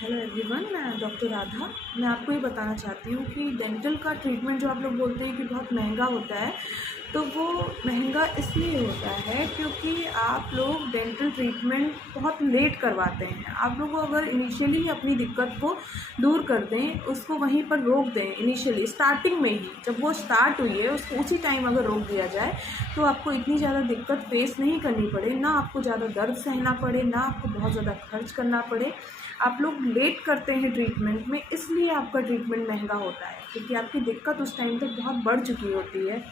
Hello everyone, मैं doctor Radha. मैं आपको ये बताना चाहती हूँ कि डेंटल का ट्रीटमेंट जो आप लोग बोलते हैं कि बहुत महंगा होता है, तो वो महंगा इसलिए होता है क्योंकि आप लोग डेंटल ट्रीटमेंट बहुत लेट करवाते हैं। आप लोग अगर इनिशियली अपनी दिक्कत को दूर कर दें, उसको वहीं पर रोक दें, इनिशियली स्टार्टिंग में ही जब वो स्टार्ट हुई है उसको उसी टाइम अगर रोक दिया जाए, तो आपको इतनी ज़्यादा दिक्कत फेस नहीं करनी पड़े, ना आपको ज़्यादा दर्द सहना पड़े, ना आपको बहुत ज़्यादा खर्च करना पड़े। आप लोग लेट करते हैं ट्रीटमेंट में, इसलिए आपका ट्रीटमेंट महंगा होता है क्योंकि आपकी दिक्कत उस टाइम तक बहुत बढ़ चुकी होती है।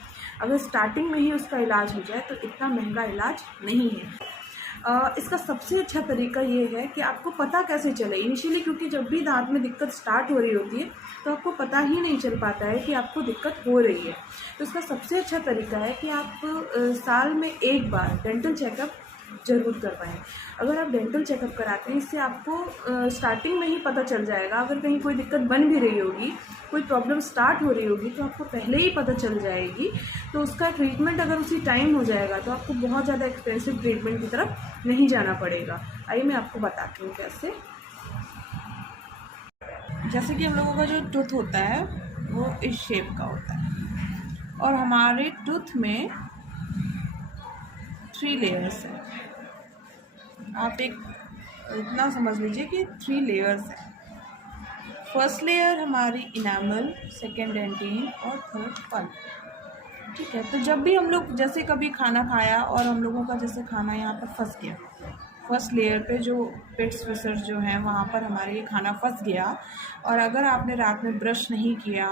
अगर स्टार्टिंग में ही उसका इलाज हो जाए तो इतना महंगा इलाज नहीं है। इसका सबसे अच्छा तरीका ये है कि आपको पता कैसे चले इनिशियली, क्योंकि जब भी दांत में दिक्कत स्टार्ट हो रही होती है तो आपको पता ही नहीं चल पाता है कि आपको दिक्कत हो रही है। तो इसका सबसे अच्छा तरीका है कि आप साल में एक बार डेंटल चेकअप ज़रूर करवाएं। अगर आप डेंटल चेकअप कराते हैं, इससे आपको स्टार्टिंग में ही पता चल जाएगा। अगर कहीं कोई दिक्कत बन भी रही होगी, कोई प्रॉब्लम स्टार्ट हो रही होगी, तो आपको पहले ही पता चल जाएगी। तो उसका ट्रीटमेंट अगर उसी टाइम हो जाएगा तो आपको बहुत ज़्यादा एक्सपेंसिव ट्रीटमेंट की तरफ नहीं जाना पड़ेगा। आइए मैं आपको बताती हूँ कैसे। जैसे कि हम लोगों का जो टूथ होता है वो इस शेप का होता है और हमारे टूथ में 3 लेयर्स हैं। आप एक इतना समझ लीजिए कि 3 लेयर्स हैं। फर्स्ट लेयर हमारी इनामल, सेकेंड डेंटिन और थर्ड पल्प। ठीक है, तो जब भी हम लोग जैसे कभी खाना खाया और हम लोगों का जैसे खाना यहाँ पर फंस गया, फर्स्ट लेयर पे जो पेट्स रिसर्च जो है वहाँ पर हमारे ये खाना फंस गया, और अगर आपने रात में ब्रश नहीं किया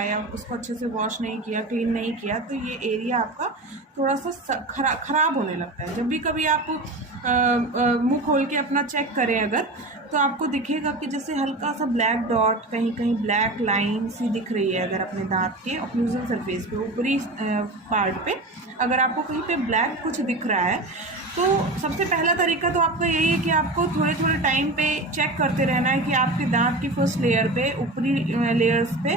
या उसको अच्छे से वॉश नहीं किया, क्लीन नहीं किया, तो ये एरिया आपका थोड़ा सा ख़राब होने लगता है। जब भी कभी आप मुंह खोल के अपना चेक करें अगर, तो आपको दिखेगा कि जैसे हल्का सा ब्लैक डॉट, कहीं कहीं ब्लैक लाइन सी दिख रही है। अगर अपने दांत के ऑक्लूजन सरफेस पे, ऊपरी पार्ट पे अगर आपको कहीं पे ब्लैक कुछ दिख रहा है, तो सबसे पहला तरीका तो आपका यही है कि आपको थोड़े थोड़े टाइम पे चेक करते रहना है कि आपके दांत की फर्स्ट लेयर पे, ऊपरी लेयर्स पे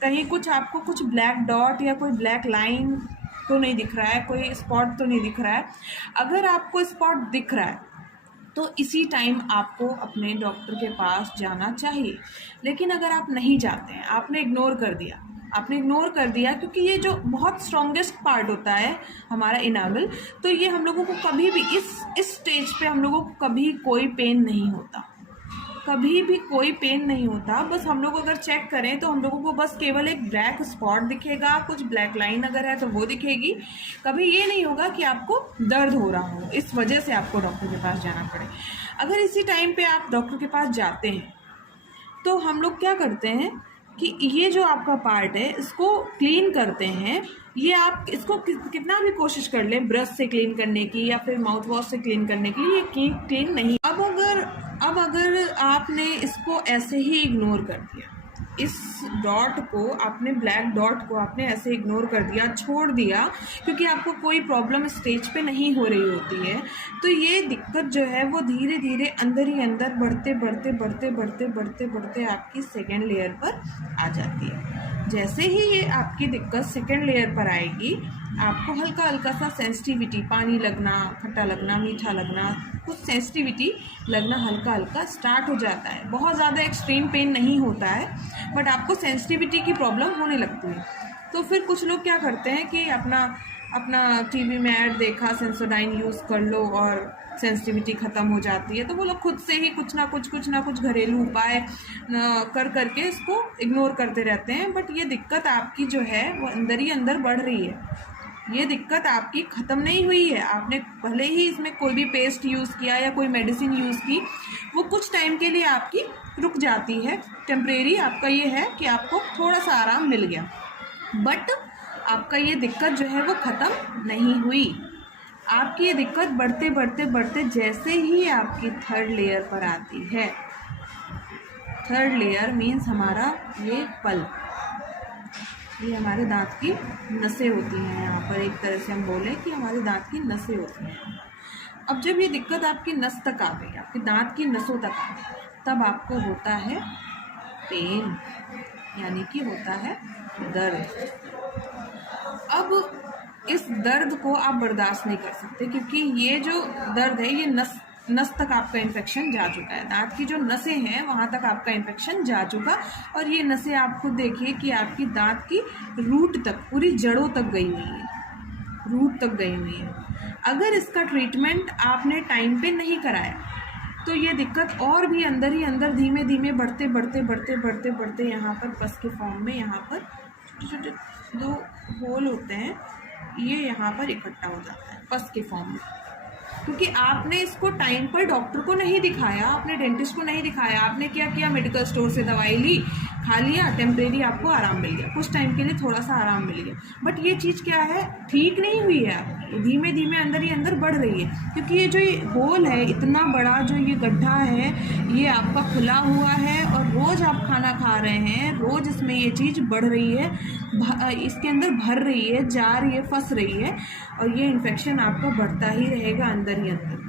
कहीं आपको कुछ ब्लैक डॉट या कोई ब्लैक लाइन तो नहीं दिख रहा है, कोई स्पॉट तो नहीं दिख रहा है। अगर आपको स्पॉट दिख रहा है तो इसी टाइम आपको अपने डॉक्टर के पास जाना चाहिए। लेकिन अगर आप नहीं जाते हैं, आपने इग्नोर कर दिया क्योंकि ये जो बहुत स्ट्रॉन्गेस्ट पार्ट होता है हमारा इनामल, तो ये हम लोगों को कभी भी इस स्टेज पे हम लोगों को कभी कोई पेन नहीं होता, कभी भी कोई पेन नहीं होता। बस हम लोग अगर चेक करें तो हम लोगों को बस केवल एक ब्लैक स्पॉट दिखेगा, कुछ ब्लैक लाइन अगर है तो वो दिखेगी। कभी ये नहीं होगा कि आपको दर्द हो रहा हो, इस वजह से आपको डॉक्टर के पास जाना पड़े। अगर इसी टाइम पे आप डॉक्टर के पास जाते हैं तो हम लोग क्या करते हैं कि ये जो आपका पार्ट है इसको क्लीन करते हैं। ये आप इसको कितना भी कोशिश कर लें ब्रश से क्लीन करने की या फिर माउथ वॉश से क्लीन करने की, ये क्लीन नहीं। अब अगर आपने इसको ऐसे ही इग्नोर कर दिया, इस डॉट को आपने, ब्लैक डॉट को आपने ऐसे इग्नोर कर दिया, छोड़ दिया, क्योंकि आपको कोई प्रॉब्लम स्टेज पे नहीं हो रही होती है, तो ये दिक्कत जो है वो धीरे धीरे अंदर ही अंदर बढ़ते आपकी सेकेंड लेयर पर आ जाती है। जैसे ही ये आपकी दिक्कत सेकेंड लेयर पर आएगी, आपको हल्का हल्का सा सेंसिटिविटी, पानी लगना, खट्टा लगना, मीठा लगना, कुछ सेंसिटिविटी लगना हल्का हल्का स्टार्ट हो जाता है। बहुत ज़्यादा एक्सट्रीम पेन नहीं होता है, बट आपको सेंसिटिविटी की प्रॉब्लम होने लगती है। तो फिर कुछ लोग क्या करते हैं कि अपना टीवी में ऐड देखा, सेंसोडाइन यूज़ कर लो और सेंसिटिविटी ख़त्म हो जाती है, तो वो लोग खुद से ही कुछ ना कुछ घरेलू उपाय करके इसको इग्नोर करते रहते हैं। बट ये दिक्कत आपकी जो है वो अंदर ही अंदर बढ़ रही है। ये दिक्कत आपकी ख़त्म नहीं हुई है। आपने भले ही इसमें कोई भी पेस्ट यूज़ किया या कोई मेडिसिन यूज़ की, वो कुछ टाइम के लिए आपकी रुक जाती है, टेम्परेरी। आपका ये है कि आपको थोड़ा सा आराम मिल गया, बट आपका ये दिक्कत जो है वो ख़त्म नहीं हुई। आपकी ये दिक्कत बढ़ते जैसे ही आपकी थर्ड लेयर पर आती है, थर्ड लेयर मीन्स हमारा ये पल्प, ये हमारे दांत की नसें होती हैं। यहाँ पर एक तरह से हम बोलें कि हमारे दांत की नसें होती हैं। अब जब ये दिक्कत आपकी नस तक आ गई, आपके दांत की नसों तक आ गई, तब आपको होता है पेन, यानी कि होता है दर्द। अब इस दर्द को आप बर्दाश्त नहीं कर सकते, क्योंकि ये जो दर्द है ये नस नस तक आपका इन्फेक्शन जा चुका है, दांत की जो नसें हैं वहाँ तक आपका इन्फेक्शन जा चुका, और ये नसें आप खुद देखिए कि आपकी दांत की रूट तक, पूरी जड़ों तक गई हुई है, रूट तक गई हुई है। अगर इसका ट्रीटमेंट आपने टाइम पे नहीं कराया तो ये दिक्कत और भी अंदर ही अंदर धीमे धीमे बढ़ते बढ़ते बढ़ते बढ़ते बढ़ते यहाँ पर पस के फॉर्म में, यहाँ पर छोटे छोटे 2 होल होते हैं, ये यहाँ पर इकट्ठा हो जाता है पस के फॉर्म में, क्योंकि आपने इसको टाइम पर डॉक्टर को नहीं दिखाया, आपने डेंटिस्ट को नहीं दिखाया। आपने क्या किया, मेडिकल स्टोर से दवाई ली, खा लिया, टेम्परेरी आपको आराम मिल गया, कुछ टाइम के लिए थोड़ा सा आराम मिल गया, बट ये चीज़ क्या है, ठीक नहीं हुई है आपकी, धीमे धीमे अंदर ही अंदर बढ़ रही है। क्योंकि ये जो ये होल है, इतना बड़ा जो ये गड्ढा है, ये आपका खुला हुआ है, और रोज़ आप खाना खा रहे हैं, रोज़ इसमें ये चीज़ बढ़ रही है, इसके अंदर भर रही है, जा रही है, फंस रही है, और ये इन्फेक्शन आपका बढ़ता ही रहेगा अंदर ही अंदर।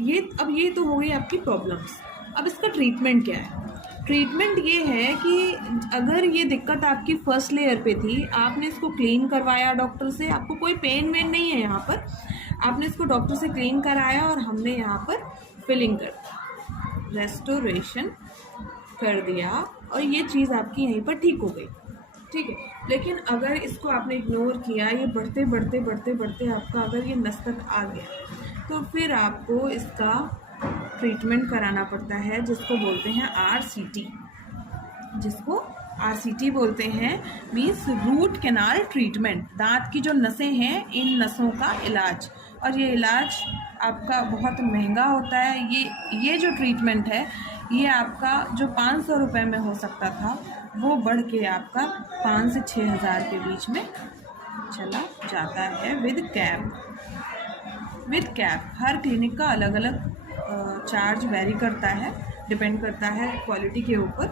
ये तो हो गई आपकी प्रॉब्लम्स। अब इसका ट्रीटमेंट क्या है? ट्रीटमेंट ये है कि अगर ये दिक्कत आपकी फर्स्ट लेयर पे थी, आपने इसको क्लीन करवाया डॉक्टर से, आपको कोई पेन वेन नहीं है यहाँ पर, आपने इसको डॉक्टर से क्लीन कराया और हमने यहाँ पर फिलिंग कर दी, रेस्टोरेशन कर दिया, और ये चीज़ आपकी यहीं पर ठीक हो गई, ठीक है। लेकिन अगर इसको आपने इग्नोर किया, ये बढ़ते बढ़ते बढ़ते बढ़ते आपका अगर ये नस तक आ गया, तो फिर आपको इसका ट्रीटमेंट कराना पड़ता है, जिसको बोलते हैं RCT, जिसको RCT बोलते हैं, मीन्स रूट कैनाल ट्रीटमेंट। दांत की जो नसें हैं, इन नसों का इलाज, और ये इलाज आपका बहुत महंगा होता है। ये जो ट्रीटमेंट है, ये आपका जो 500 रुपये में हो सकता था, वो बढ़ के आपका 5 से 6 हज़ार के बीच में चला जाता है विद कैप। हर क्लिनिक का अलग अलग चार्ज वेरी करता है, डिपेंड करता है क्वालिटी के ऊपर।